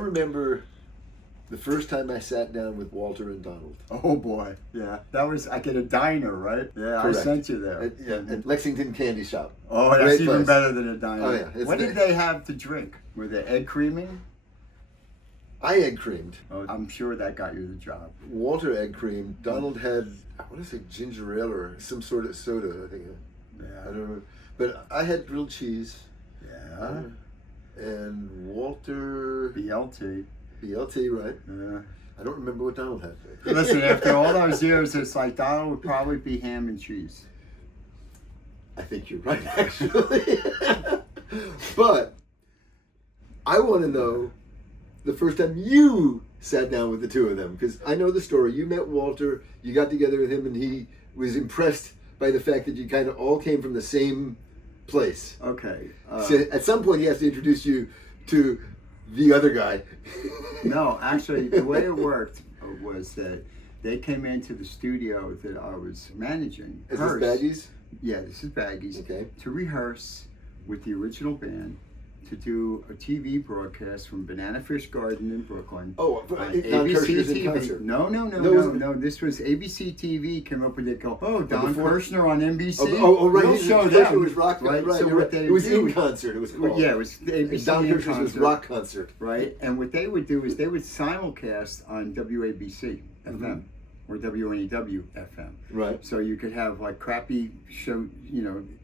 remember the first time I sat down with Walter and Donald. Oh boy, yeah, that was like at a diner, right? Yeah, Correct. I sent you there. At Lexington Candy Shop. Oh, that's Great even place. better than a diner. Oh yeah. What did they have to drink? Were they egg creaming? I egg creamed. Oh, I'm sure that got you the job. Walter egg creamed. Donald had, I want to say ginger ale or some sort of soda, I think. Yeah. I don't know. But I had grilled cheese. Yeah. And Walter... BLT. BLT, right. Yeah. I don't remember what Donald had. Listen, after all those years, it's like Donald would probably be ham and cheese. I think you're right, actually. But I want to know the first time you sat down with the two of them, because I know the story. You met Walter, you got together with him, and he was impressed by the fact that you kind of all came from the same place. Okay. So at some point, he has to introduce you to the other guy. No, actually, the way it worked was that they came into the studio that I was managing. Is this Baggies? Yeah, this is Baggies. Okay. To rehearse with the original band to do a TV broadcast from Banana Fish Garden in Brooklyn. Oh, on Don ABC Kirshner's in TV. concert. No. This was ABC TV came up with it. Go, Don Kirshner on NBC. Right. We'll show them. It was rock. Right. Right. So what they it was do, in concert. It was called. Yeah, it was ABC. Don in Kirshner's was concert. rock concert. Right. And what they would do is they would simulcast on WABC FM or WNEW FM. Right. So you could have like crappy show,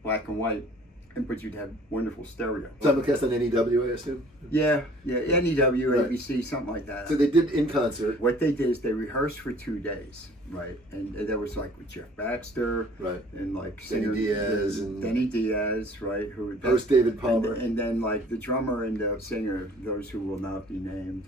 black and white, but you'd have wonderful stereo. Simulcast on NEW, I assume? Yeah, NEW, Right. ABC, something like that. So they did in concert. What they did is they rehearsed for 2 days, right? And there was like with Jeff Baxter, Right. and like Denny Diaz, right? Host David Palmer. And then like the drummer and the singer, those who will not be named.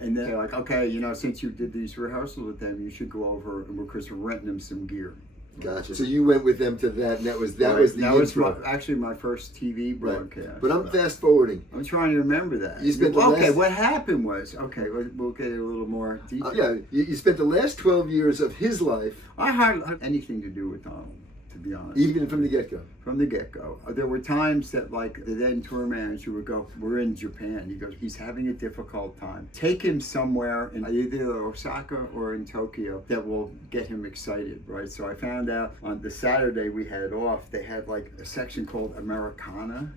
And then they're like, okay, since you did these rehearsals with them, you should go over, and because we're renting them some gear. Gotcha. So you went with them to that, and that was the intro. Actually my first TV broadcast. Right. But I'm fast forwarding. I'm trying to remember that. You spent what happened was, we'll get a little more detail. Yeah, you spent the last 12 years of his life. I hardly had anything to do with Donald, to be honest. Even from the get-go? From the get-go. There were times that like the then tour manager would go, we're in Japan. He goes, he's having a difficult time. Take him somewhere in either Osaka or in Tokyo that will get him excited, right? So I found out on the Saturday we had off, they had like a section called Americana,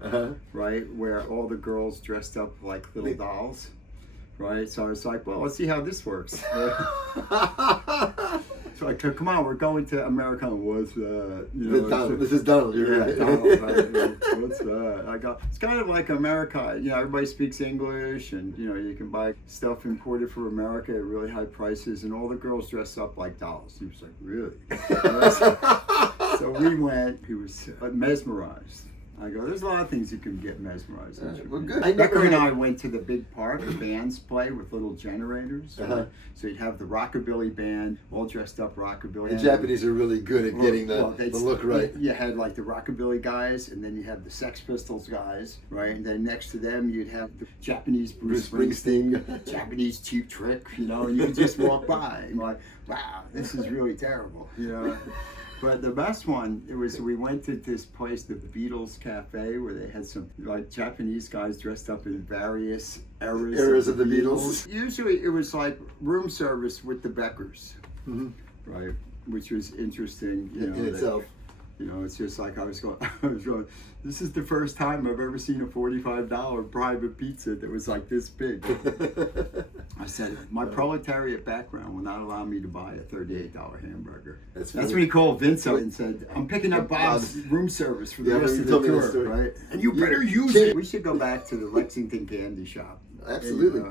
right? Where all the girls dressed up like little dolls. Right, so I was like, well, let's see how this works. So I said, come on, we're going to Americana. What's that? This is Donald. Yeah, Donald. What's that? I go, it's kind of like America. Everybody speaks English, and you can buy stuff imported from America at really high prices, and all the girls dress up like dolls. He was like, really? So we went. He was mesmerized. I go, there's a lot of things you can get mesmerized. Well, good. Becker and I went to the big park, the bands play with little generators. So you'd have the rockabilly band, all dressed up rockabilly. The Japanese are really good at getting the look right. You had like the rockabilly guys, and then you have the Sex Pistols guys, right? And then next to them, you'd have the Japanese Bruce Springsteen, Japanese Cheap Trick, and you could just walk by and like, wow, this is really terrible, But the best one, we went to this place, the Beatles Cafe, where they had some like Japanese guys dressed up in various eras of the Beatles. Usually it was like room service with the Beckers, right? Which was interesting, in itself. It's just like I was going, this is the first time I've ever seen a $45 private pizza that was like this big. I said, my proletariat background will not allow me to buy a $38 hamburger. That's when he called Vince up and said, I'm picking up Bob's room service for the rest of the tour, right? And you better use it. We should go back to the Lexington Candy Shop. Absolutely.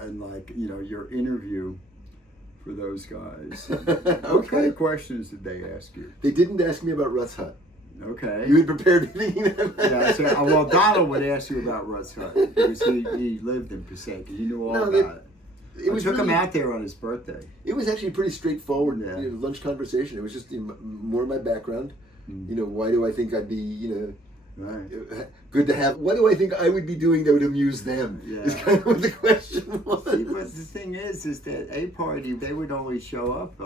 And like, your interview for those guys. What kind of questions did they ask you? They didn't ask me about Russ Hut. Okay. You had prepared anything? Yeah, so, well, Donald would ask you about Russ Hut because he lived in Passaic. He knew all about it. I took him out there on his birthday. It was actually pretty straightforward lunch conversation. It was just more of my background. Why do I think I'd be, Right. Good to have. What do I think I would be doing that would amuse them? Yeah. Is kind of what the question was. See, but the thing is that a party, they would always show up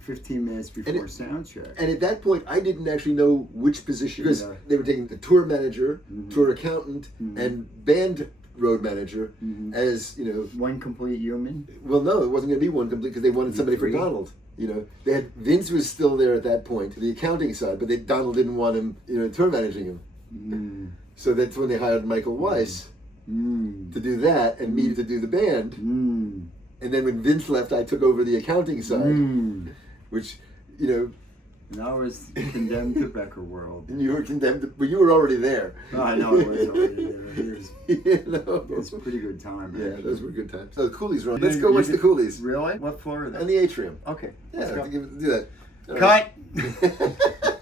15 minutes before sound check. And at that point, I didn't actually know which position, because Yeah. they were taking the tour manager, tour accountant, Mhm. and band road manager as, One complete human. well, no, it wasn't going to be one complete, because they wanted somebody for Three. Donald. They had Vince was still there at that point, the accounting side, but Donald didn't want him, tour managing him. Mm. So that's when they hired Michael Weiss to do that, and me to do the band. Mm. And then when Vince left, I took over the accounting side, which, And I was condemned to Becker world. and you were condemned, but you were already there. I know it was already there. It was It a pretty good time. Yeah, actually. those were good times. So the Coolies were on. Let's go watch the Coolies. Really? What floor are they? On the atrium. Okay. Yeah, Let's go. do that. All right. Cut!